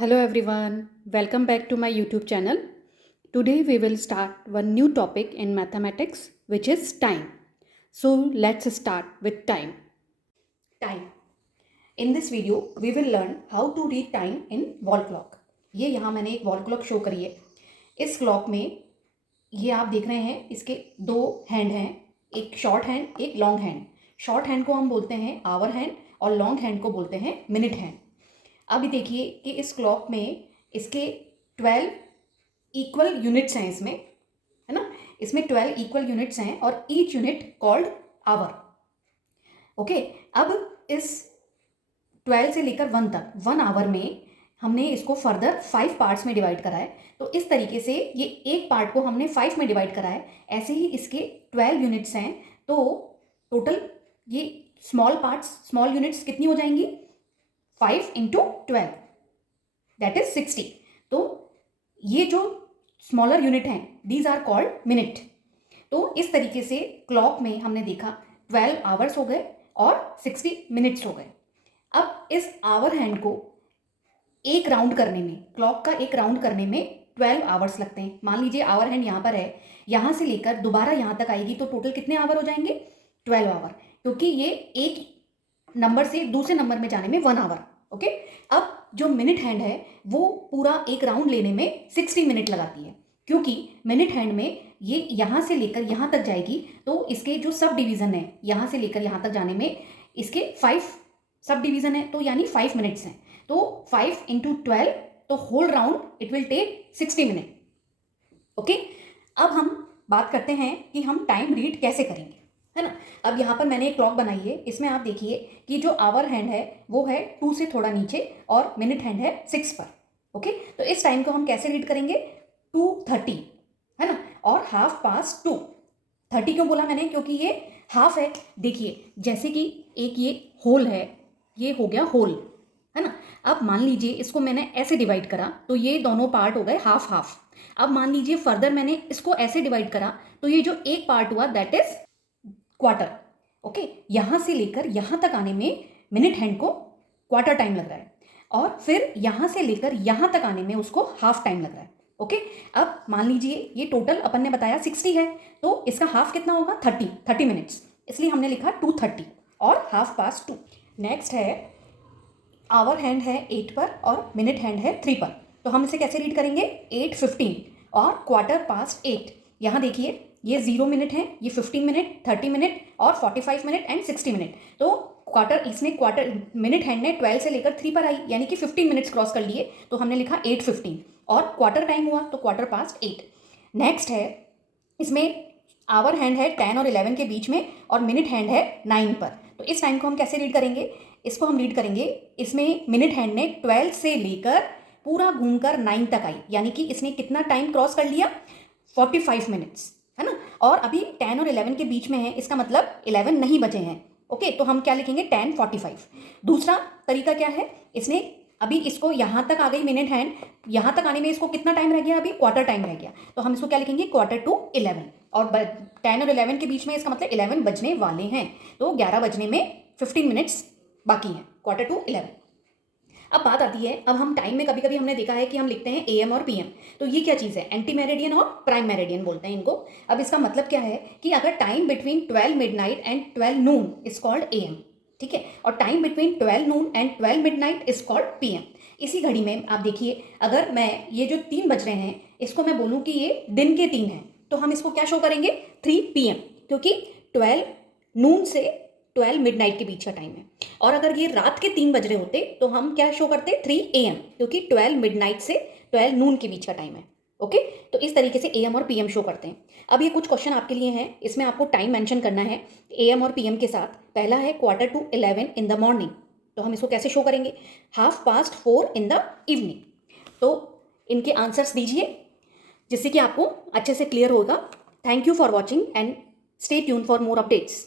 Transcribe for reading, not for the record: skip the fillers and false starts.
Hello everyone, welcome back to my YouTube channel. Today we will start one new topic in mathematics which is time. So let's start with time. Time. In this video we will learn how to read time in wall clock. ये यहाँ मैंने एक wall clock show करी है. इस clock में ये आप देख रहे हैं इसके दो हैंड हैं, एक शॉर्ट हैंड एक लॉन्ग हैंड. शॉर्ट हैंड को हम बोलते हैं आवर हैंड और लॉन्ग हैंड को बोलते हैं मिनट हैंड. अभी देखिए कि इस क्लॉक में इसके 12 इक्वल यूनिट्स हैं, इसमें है ना, इसमें 12 इक्वल यूनिट्स हैं और each unit called hour. Okay, अब इस 12 से लेकर 1 तक 1 आवर में हमने इसको फर्दर 5 पार्ट्स में डिवाइड करा है. तो इस तरीके से ये एक पार्ट को हमने 5 में डिवाइड करा है. ऐसे ही इसके 12 यूनिट्स हैं, तो टोटल ये स्मॉल यूनिट्स कितनी हो जाएंगी, 5 इंटू 12 दैट इज 60. तो ये जो स्मॉलर यूनिट हैं दीज आर कॉल्ड मिनट. तो इस तरीके से क्लॉक में हमने देखा 12 आवर्स हो गए और 60 मिनट्स हो गए. अब इस आवर हैंड को एक राउंड करने में, क्लॉक का एक राउंड करने में 12 आवर्स लगते हैं. मान लीजिए आवर हैंड यहाँ पर है, यहाँ से लेकर दोबारा यहाँ तक आएगी तो टोटल कितने आवर हो जाएंगे, 12 आवर, क्योंकि ये एक नंबर से दूसरे नंबर में जाने में 1 आवर. ओके, अब जो मिनट हैंड है वो पूरा एक राउंड लेने में 60 मिनट लगाती है, क्योंकि मिनट हैंड में ये यहाँ से लेकर यहाँ तक जाएगी तो इसके जो सब डिवीज़न है यहाँ से लेकर यहाँ तक जाने में इसके 5 सब डिवीज़न है, तो यानी 5 मिनट्स हैं. तो 5 इंटू 12 तो whole round it will take 60 minute. Okay, अब हम बात करते हैं कि हम टाइम रीड कैसे करेंगे, है ना. अब यहाँ पर मैंने एक क्लॉक बनाई है, इसमें आप देखिए कि जो आवर हैंड है वो है 2 से थोड़ा नीचे और मिनट हैंड है 6 पर. ओके, तो इस टाइम को हम कैसे रीड करेंगे, 2:30 है ना, और 2:30. 30 क्यों बोला मैंने, क्योंकि ये हाफ है. देखिए जैसे कि एक ये होल है, ये हो गया होल, है ना. अब मान लीजिए इसको मैंने ऐसे डिवाइड करा तो ये दोनों पार्ट हो गए हाफ हाफ. अब मान लीजिए फर्दर मैंने इसको ऐसे डिवाइड करा तो ये जो एक पार्ट हुआ दैट इज क्वार्टर. ओके, यहाँ से लेकर यहाँ तक आने में मिनट हैंड को क्वार्टर टाइम लग रहा है और फिर यहाँ से लेकर यहाँ तक आने में उसको हाफ टाइम लग रहा है. ओके, अब मान लीजिए ये टोटल अपन ने बताया 60 है, तो इसका हाफ कितना होगा, 30 मिनट्स, इसलिए हमने लिखा 2:30 और 2:30. नेक्स्ट है आवर हैंड है 8 पर और मिनट हैंड है 3 पर. तो हम इसे कैसे रीड करेंगे, 8:15 और 8:15. यहाँ देखिए ये 0 मिनट है, ये 15 मिनट, 30 मिनट और 45 मिनट एंड 60 मिनट. तो क्वार्टर मिनट हैंड ने 12 से लेकर 3 पर आई, यानी कि 15 मिनट्स क्रॉस कर लिए, तो हमने लिखा 8:15 और क्वार्टर टाइम हुआ तो 8:15. नेक्स्ट है इसमें आवर हैंड है 10 और 11 के बीच में और मिनट हैंड है 9 पर. तो इस टाइम को हम कैसे रीड करेंगे, इसको हम रीड करेंगे, इसमें मिनट हैंड ने 12 से लेकर पूरा घूमकर 9 तक आई, यानी कि इसने कितना टाइम क्रॉस कर लिया, 45 मिनट्स, है ना. और अभी 10 और 11 के बीच में है, इसका मतलब 11 नहीं बचे हैं. ओके, तो हम क्या लिखेंगे, 10:45. दूसरा तरीका क्या है, इसने अभी इसको यहाँ तक आ गई मिनट हैंड, यहाँ तक आने में इसको कितना टाइम रह गया, अभी क्वार्टर टाइम रह गया, तो हम इसको क्या लिखेंगे, 11:45. और 10 और 11 के बीच में इसका मतलब 11 बजने वाले हैं, तो 11 बजने में 15 मिनट्स बाकी हैं, 11:45. अब बात आती है, अब हम टाइम में कभी कभी हमने देखा है कि हम लिखते हैं AM और PM. तो ये क्या चीज़ है, एंटी मेरिडियन और प्राइम मेरिडियन बोलते हैं इनको. अब इसका मतलब क्या है कि अगर time between 12 midnight and 12 Noon is called AM, ठीक है, और time between 12 Noon and 12 midnight is called PM. इसी घड़ी में आप देखिए, अगर मैं ये जो 3 बज रहे हैं इसको मैं बोलूँ कि ये दिन के 3 हैं, तो हम इसको क्या शो करेंगे, 3 PM, क्योंकि 12 नून से 12 मिडनाइट के बीच का टाइम है. और अगर ये रात के 3 बज रहे होते तो हम क्या शो करते, 3 AM, क्योंकि 12 मिडनाइट से 12 नून के बीच का टाइम है. ओके, तो इस तरीके से AM और PM शो करते हैं. अब ये कुछ क्वेश्चन आपके लिए हैं, इसमें आपको टाइम मेंशन करना है AM और PM के साथ. पहला है 11:45 इन द मॉर्निंग, तो हम इसको कैसे शो करेंगे, 4:30 इन द इवनिंग. तो इनके आंसर्स दीजिए जिससे कि आपको अच्छे से क्लियर होगा. Thank you for watching and stay tune for more updates.